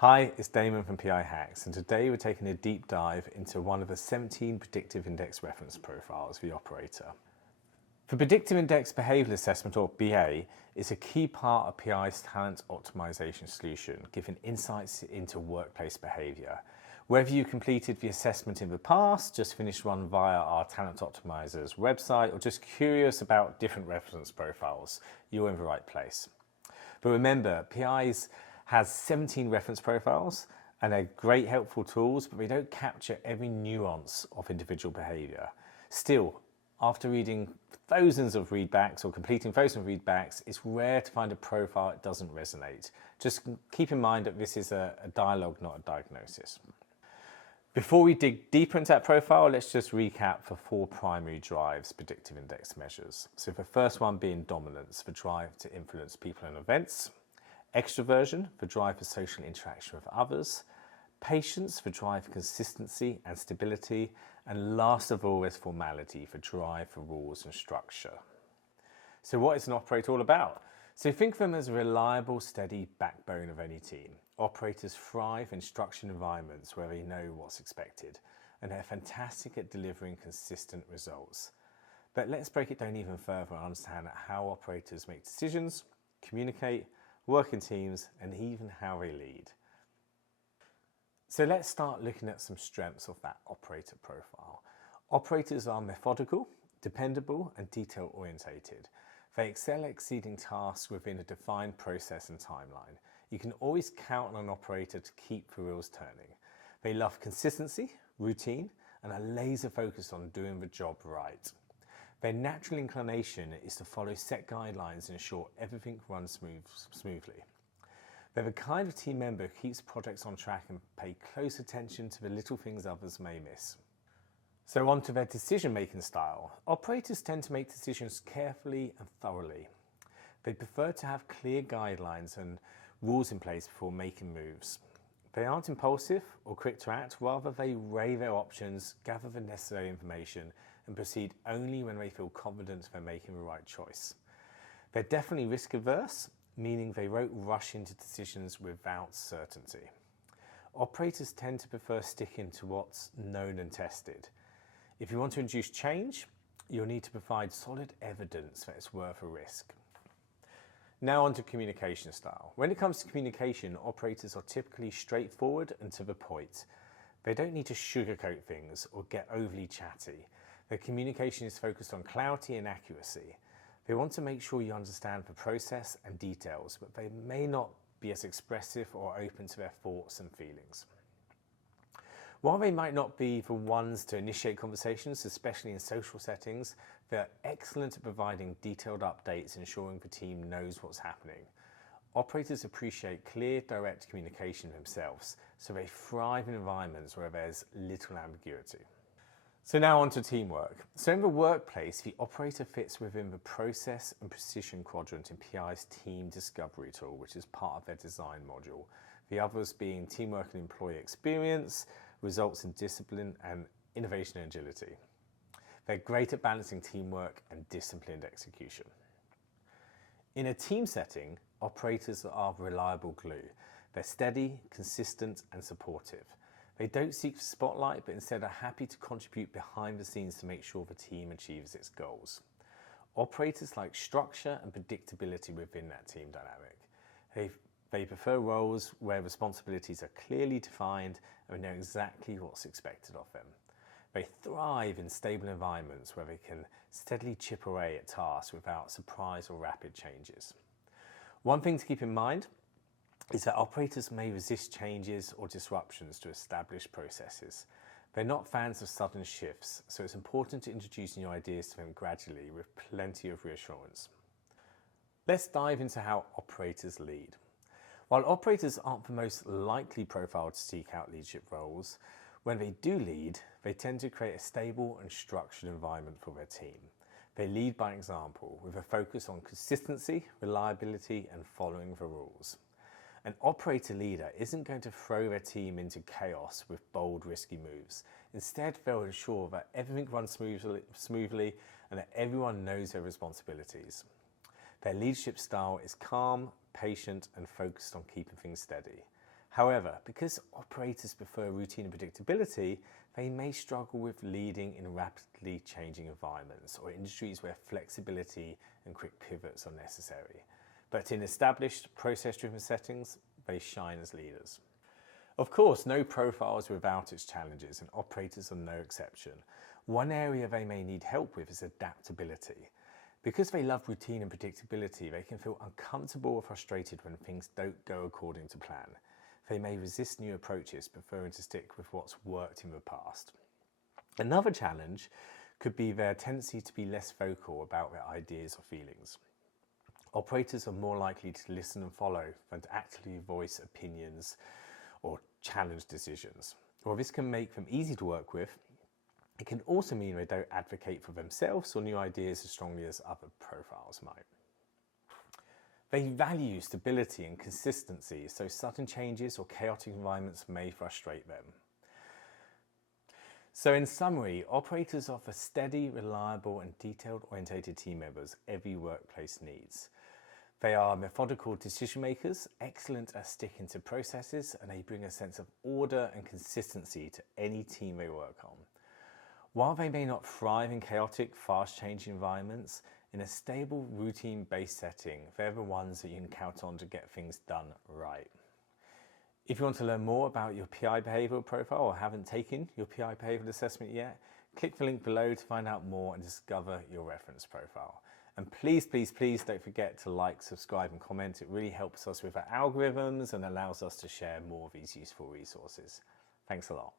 Hi, it's Damon from PI Hacks, and today we're taking a deep dive into one of the 17 Predictive Index reference profiles for the operator. For Predictive Index Behavioral Assessment, or BA, is a key part of PI's talent optimization solution, giving insights into workplace behavior. Whether you completed the assessment in the past, just finished one via our Talent Optimizer's website, or just curious about different reference profiles, you're in the right place. But remember, PI's has 17 reference profiles, and they're great helpful tools, but they don't capture every nuance of individual behavior. Still, after reading thousands of readbacks or completing thousands of readbacks, it's rare to find a profile that doesn't resonate. Just keep in mind that this is a dialogue, not a diagnosis. Before we dig deeper into that profile, let's just recap the four primary drives Predictive Index measures. So the first one being dominance, the drive to influence people and events. Extroversion, the drive for social interaction with others. Patience, the drive for consistency and stability. And last of all is formality, the drive for rules and structure. So what is an operator all about? So think of them as a reliable, steady backbone of any team. Operators thrive in structured environments where they know what's expected, and they're fantastic at delivering consistent results. But let's break it down even further and understand how operators make decisions, communicate, work in teams, and even how they lead. So let's start looking at some strengths of that operator profile. Operators are methodical, dependable, and detail-orientated. They excel at exceeding tasks within a defined process and timeline. You can always count on an operator to keep the wheels turning. They love consistency, routine, and are laser focused on doing the job right. Their natural inclination is to follow set guidelines and ensure everything runs smoothly. They're the kind of team member who keeps projects on track and pay close attention to the little things others may miss. So on to their decision-making style. Operators tend to make decisions carefully and thoroughly. They prefer to have clear guidelines and rules in place before making moves. They aren't impulsive or quick to act, rather they weigh their options, gather the necessary information, and proceed only when they feel confident they're making the right choice. They're definitely risk averse, meaning they won't rush into decisions without certainty. Operators tend to prefer sticking to what's known and tested. If you want to introduce change, you'll need to provide solid evidence that it's worth a risk. Now on to communication style. When it comes to communication, operators are typically straightforward and to the point. They don't need to sugarcoat things or get overly chatty. Their communication is focused on clarity and accuracy. They want to make sure you understand the process and details, but they may not be as expressive or open to their thoughts and feelings. While they might not be the ones to initiate conversations, especially in social settings, they're excellent at providing detailed updates, ensuring the team knows what's happening. Operators appreciate clear, direct communication themselves, so they thrive in environments where there's little ambiguity. So now on to teamwork. So in the workplace, the operator fits within the process and precision quadrant in PI's team discovery tool, which is part of their design module. The others being teamwork and employee experience, results in discipline, and innovation and agility. They're great at balancing teamwork and disciplined execution. In a team setting, operators are reliable glue. They're steady, consistent, and supportive. They don't seek the spotlight, but instead are happy to contribute behind the scenes to make sure the team achieves its goals. Operators like structure and predictability within that team dynamic. They prefer roles where responsibilities are clearly defined and know exactly what's expected of them. They thrive in stable environments where they can steadily chip away at tasks without surprise or rapid changes. One thing to keep in mind is that operators may resist changes or disruptions to established processes. They're not fans of sudden shifts, so it's important to introduce new ideas to them gradually with plenty of reassurance. Let's dive into how operators lead. While operators aren't the most likely profile to seek out leadership roles, when they do lead, they tend to create a stable and structured environment for their team. They lead by example, with a focus on consistency, reliability, and following the rules. An operator leader isn't going to throw their team into chaos with bold, risky moves. Instead, they'll ensure that everything runs smoothly and that everyone knows their responsibilities. Their leadership style is calm, patient, and focused on keeping things steady. However, because operators prefer routine and predictability, they may struggle with leading in rapidly changing environments or industries where flexibility and quick pivots are necessary. But in established, process-driven settings, they shine as leaders. Of course, no profile is without its challenges, and operators are no exception. One area they may need help with is adaptability. Because they love routine and predictability, they can feel uncomfortable or frustrated when things don't go according to plan. They may resist new approaches, preferring to stick with what's worked in the past. Another challenge could be their tendency to be less vocal about their ideas or feelings. Operators are more likely to listen and follow than to actively voice opinions or challenge decisions. While this can make them easy to work with, it can also mean they don't advocate for themselves or new ideas as strongly as other profiles might. They value stability and consistency, so sudden changes or chaotic environments may frustrate them. So in summary, operators offer steady, reliable and detail-oriented team members every workplace needs. They are methodical decision makers, excellent at sticking to processes, and they bring a sense of order and consistency to any team they work on. While they may not thrive in chaotic, fast-changing environments, in a stable, routine-based setting, they're the ones that you can count on to get things done right. If you want to learn more about your PI behavioural profile or haven't taken your PI behavioural assessment yet, click the link below to find out more and discover your reference profile. And please, please, please don't forget to like, subscribe and comment. It really helps us with our algorithms and allows us to share more of these useful resources. Thanks a lot.